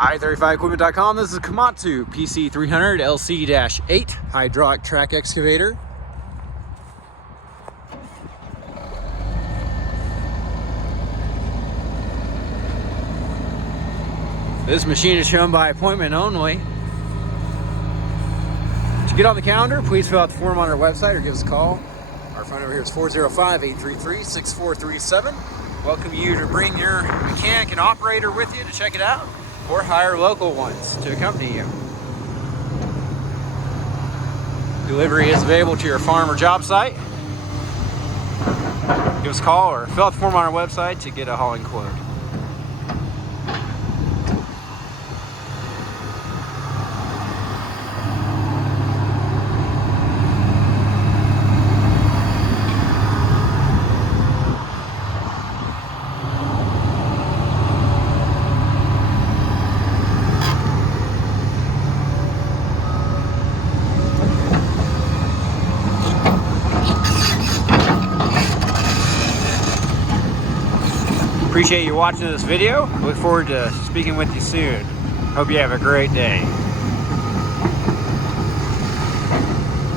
i35equipment.com. This is Komatsu PC300LC-8 hydraulic track excavator. This machine is shown by appointment only. To get on the calendar, please fill out the form on our website or give us a call. Our phone number here is 405-833-6437. Welcome you to bring your mechanic and operator with you to check it out, or hire local ones to accompany you. Delivery is available to your farm or job site. Give us a call or fill out the form on our website to get a hauling quote. Appreciate you watching this video. Look forward to speaking with you soon. Hope you have a great day.